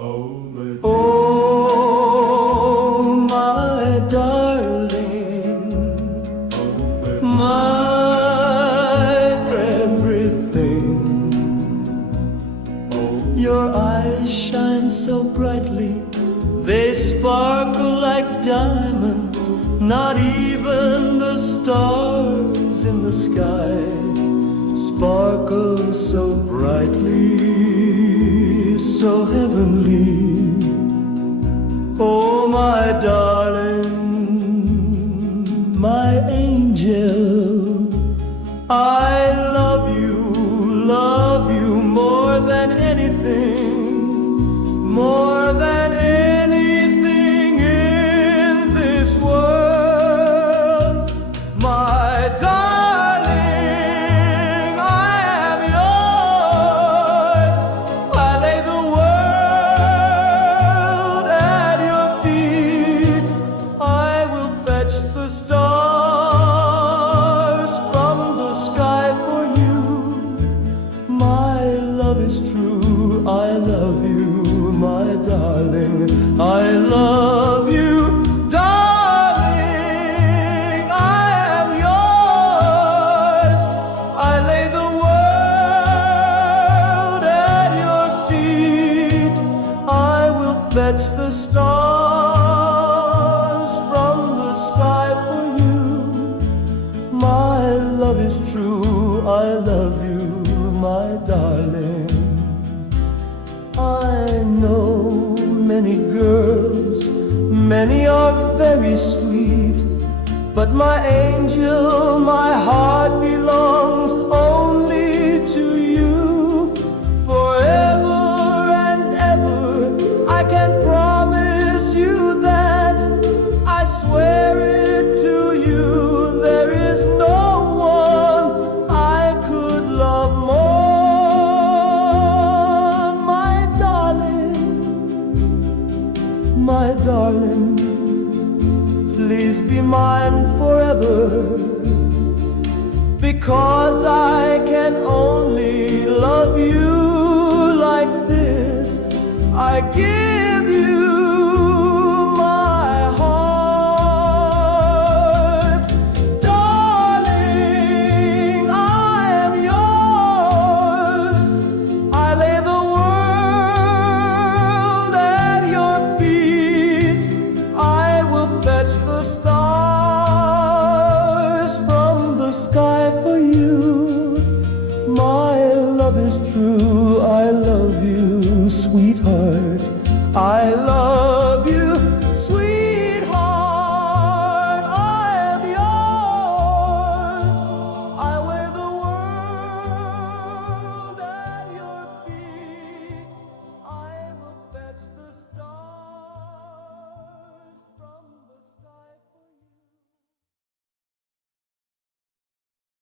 Oh, my darling, my everything. Your eyes shine so brightly, they sparkle like diamonds. Not even the stars in the sky sparkle so brightly, so heavenly. Oh, my darling, my angel, I love you more than anything, more than anything in this world. My darling, I am yours. I lay the world at your feet. I will fetch the stars from the sky for you. My love is true, I love you, my darling, I love you, darling, I am yours. I lay the world at your feet. I will fetch the stars from the sky for you. My love is true, I love you, my darling. I know many girls, many are very sweet, but my angel, my heart belongs only to you. Forever and ever, I can promise you that. I swear it to you, there is no one I could love more. My darling, please be mine forever, because I can only love you like this. I give you my heart. Darling, I am yours. I lay the world at your feet. I will fetch the stars from the sky for you. My love is true, I love you, sweetheart, I love